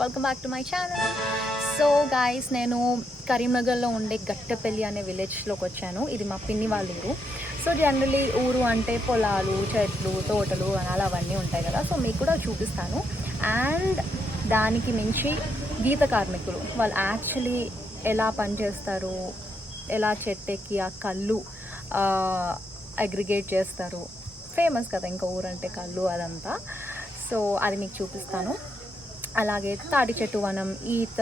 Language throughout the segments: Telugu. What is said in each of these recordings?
Welcome back to my channel. So guys, నేను కరీంనగర్లో ఉండే గట్టపల్లి అనే విలేజ్లోకి వచ్చాను. ఇది మా పిన్ని వాళ్ళ ఊరు. సో జనరలీ ఊరు అంటే పొలాలు, చెట్లు, తోటలు అలా అవన్నీ ఉంటాయి కదా. సో మీకు కూడా చూపిస్తాను. అండ్ దానికి మించి గీత కార్మికులు వాళ్ళు యాక్చువల్లీ ఎలా పనిచేస్తారు, ఎలా చెట్టెక్కి ఆ కళ్ళు అగ్రిగేట్ చేస్తారు. ఫేమస్ కదా ఇంకా ఊరంటే కళ్ళు అదంతా. సో అది మీకు చూపిస్తాను. అలాగే తాటి చెట్టు వనం, ఈత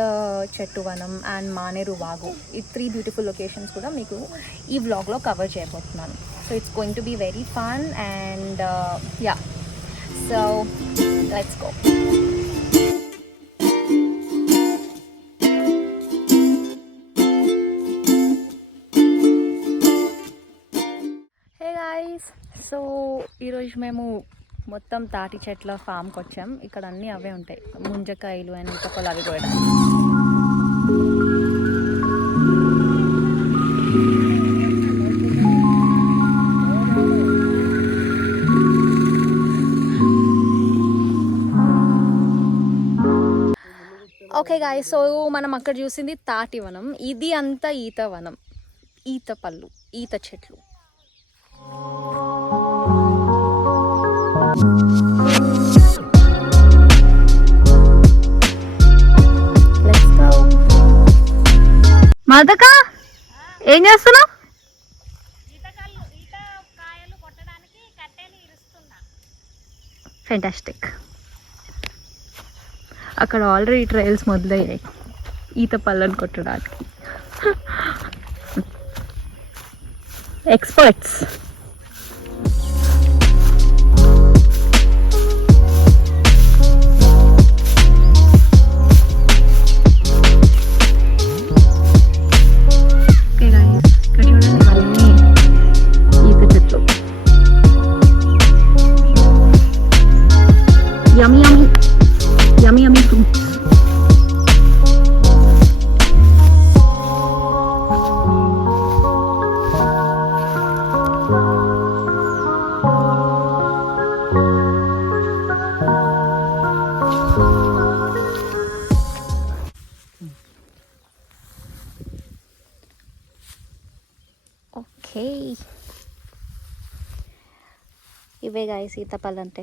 చెట్టు వనం అండ్ మానేరు వాగు, ఈ 3 బ్యూటిఫుల్ లొకేషన్స్ కూడా మీకు ఈ వ్లాగ్లో కవర్ చేయబోతున్నాను. So it's going to be very fun and yeah, so let's go. Hey guys, so ఈరోజు మేము మొత్తం తాటి చెట్ల ఫామ్కి వచ్చాం. ఇక్కడ అన్నీ అవే ఉంటాయి, ముంజకాయలు అండ్ ఈతకొలు అవి కూడా. ఓకే గాయ్స్, సో మనం అక్కడ చూసింది తాటి వనం, ఇది అంతా ఈత వనం, ఈత పళ్ళు, ఈత చెట్లు. మదక ఏం చేస్తున్నావు? ఫెంటాస్టిక్. అక్కడ ఆల్రెడీ ట్రయల్స్ మొదలయ్యాయి ఈత పళ్ళను కొట్టడానికి. ఎక్స్పర్ట్స్. ఓకే, ఇవే గాయస్ ఈతపళ్ళు అంటే.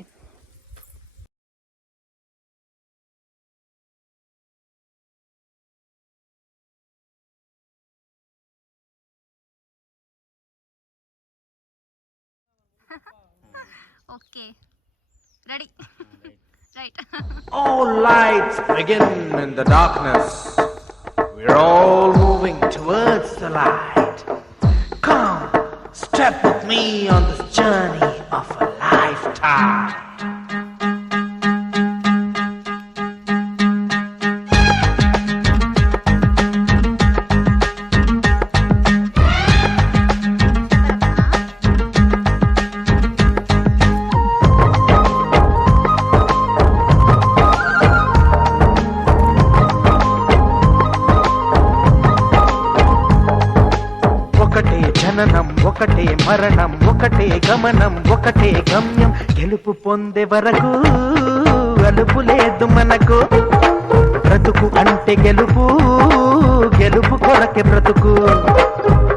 Okay, ready, right. All lights begin in the darkness. We're all moving towards the light. Come, step with me on this journey of a lifetime. జననం ఒకటే, మరణం ఒకటే, గమనం ఒకటే గమ్యం. గెలుపు పొందే వరకు అలుపు లేదు మనకు. బ్రతుకు అంటే గెలుపు, గెలుపు కొరకే బ్రతుకు.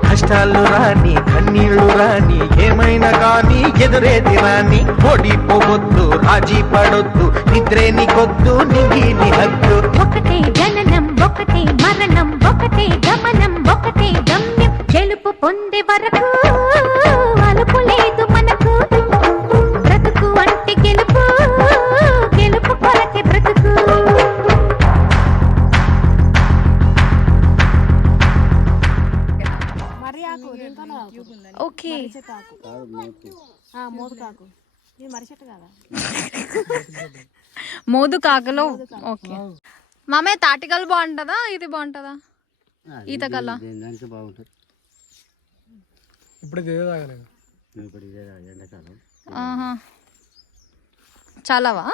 కష్టాలు రాని, కన్నీళ్లు రాని, ఏమైనా కానీ ఎదురేది రాని. ఓడిపోవద్దు, రాజీ పడొద్దు, నిద్రే నీకొద్దు, నింగి నీ హద్దు. ఒకటే జననం ఒకటే, మరణం ఒకటే, గమనం ఒకటే గమ్యం. గెలుపు పొందే వరకు అలుపు లేదు మనకు. బ్రతుకు అంటే గెలుపు, గెలుపు కొరకే బ్రతుకు. ఓకే, మోదు కాకలో. ఓకే మామే, తాటికల్ బాగుంటుందా ఇది బాగుంటుందా ఈతకల్లా? ఇప్పుడు ఇదే తాగలేదు. ఇప్పుడు ఇదే ఎండాకాలం. ఆహా. చాలావా?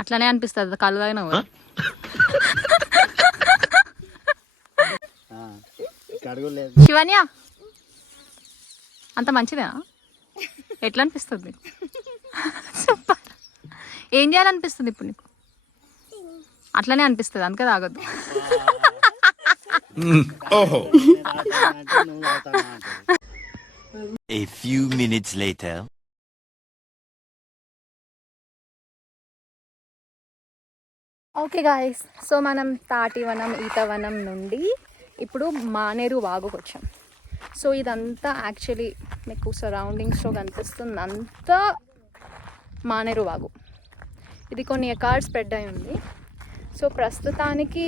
అట్లనే అనిపిస్తుంది కళ్ళు తాగిన కడుగులేదు. శివన్య అంత మంచిదేనా? ఎట్లా అనిపిస్తుంది? సూపర్. ఏం చేయాలనిపిస్తుంది ఇప్పుడు నీకు? అట్లనే అనిపిస్తుంది అందుకే తాగొద్దు. A few minutes later. Okay guys, so మనం తాటివనం ఈతవనం నుండి ఇప్పుడు మానేరు వాగుకు వచ్చాం. సో ఇదంతా యాక్చువల్లీ మీకు సరౌండింగ్స్లో కనిపిస్తుంది అంతా మానేరు వాగు. ఇది కొన్ని ఎకార్డ్ స్ప్రెడ్ అయి ఉంది. సో ప్రస్తుతానికి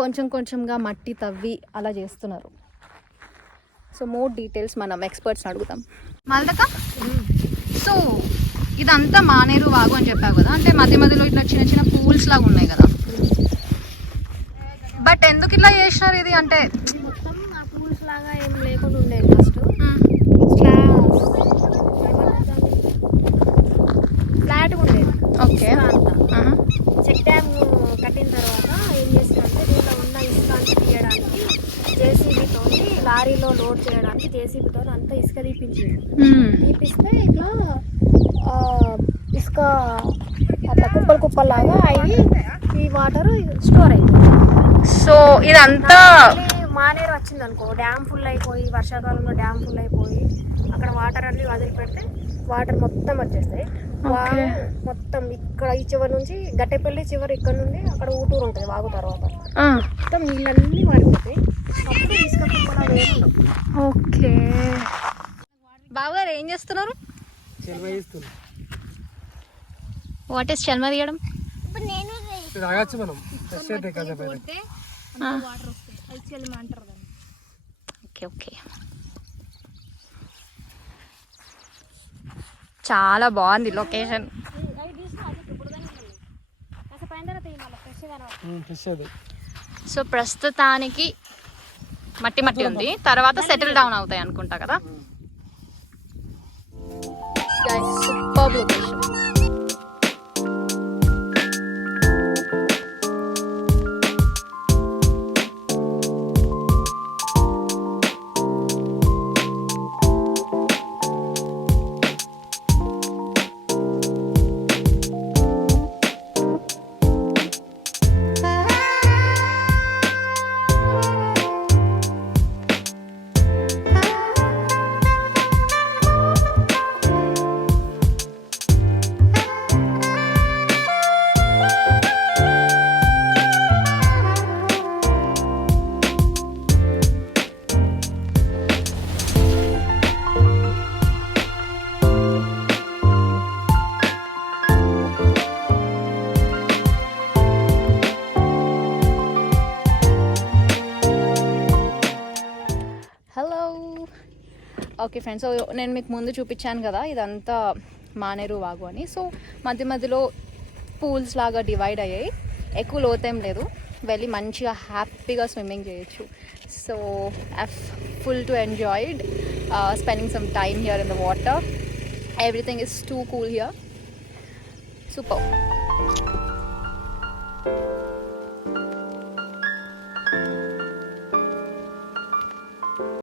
కొంచెం కొంచెంగా మట్టి తవ్వి అలా చేస్తున్నారు. సో మోర్ డీటెయిల్స్ మనం ఎక్స్పర్ట్స్ని అడుగుతాం. మాల్దక, సో ఇదంతా మానేరు వాగు అని చెప్పావు కదా, అంటే మధ్య మధ్యలో ఇట్లా చిన్న చిన్న పూల్స్ లాగా ఉన్నాయి కదా, బట్ ఎందుకు ఇట్లా చేసినారు ఇది? అంటే మొత్తం ఆ పూల్స్ లాగా ఏం లేకుండా ఉండేది ఫస్ట్. ఇట్లా ఫ్లాట్గా ఉండేది. ఓకే. చెక్ డ్యామ్ కట్టిన తర్వాత ఏం చేస్తారంటే దీంట్లో ఉన్న ఇసుక అంతా తీయడానికి జేసీబీతో లారీలో లోడ్ చేయడానికి జేసీబీతో అంతా ఇసుక తీపిస్తే ఇట్లా ఇసుక అట్లా కుప్పలాగా అయ్యి ఈ వాటర్ స్టోర్ అయింది. సో ఇదంతా మానేరు వచ్చింది అనుకో, డ్యామ్ ఫుల్ అయిపోయి వర్షాకాలంలో డ్యామ్ ఫుల్ అయిపోయి అక్కడ వాటర్ అన్ని వదిలిపెడితే వాటర్ మొత్తం వచ్చేస్తాయి. వాగు మొత్తం ఇక్కడ ఈ చివరి నుంచి గట్టెపల్లి చివరి ఇక్కడ నుండి అక్కడ ఊటూరు ఉంటుంది వాగు తర్వాత మొత్తం నీళ్ళన్నీ మారిపోతాయి. అప్పుడు ఇసుక కుప్పలాగా ఏమి ఉండవు. ఓకే. బావగారు ఏం చేస్తున్నారు? వాట్ ఈస్ చల్మ తీయడం? తాగచ్చు మనం. ఫ్రెష్ అయితే కదా పైన. Okay okay. చాలా బాగుంది లొకేషన్. ఫ్రెష్ అయితే. సో ప్రస్తుతానికి మట్టి మట్టి ఉంది, తర్వాత సెటిల్ డౌన్ అవుతాయి అనుకుంటా కదా. Super location. Okay friends, so నేను మీకు ముందు చూపించాను కదా ఇదంతా మానేరు వాగు అని. సో మధ్య మధ్యలో పూల్స్ లాగా డివైడ్ అయ్యాయి. ఎక్కువ లోతేం లేదు, వెళ్ళి మంచిగా హ్యాపీగా స్విమ్మింగ్ చేయొచ్చు. So I full to enjoyed spending some time here in the water. Everything is two cool here. Super.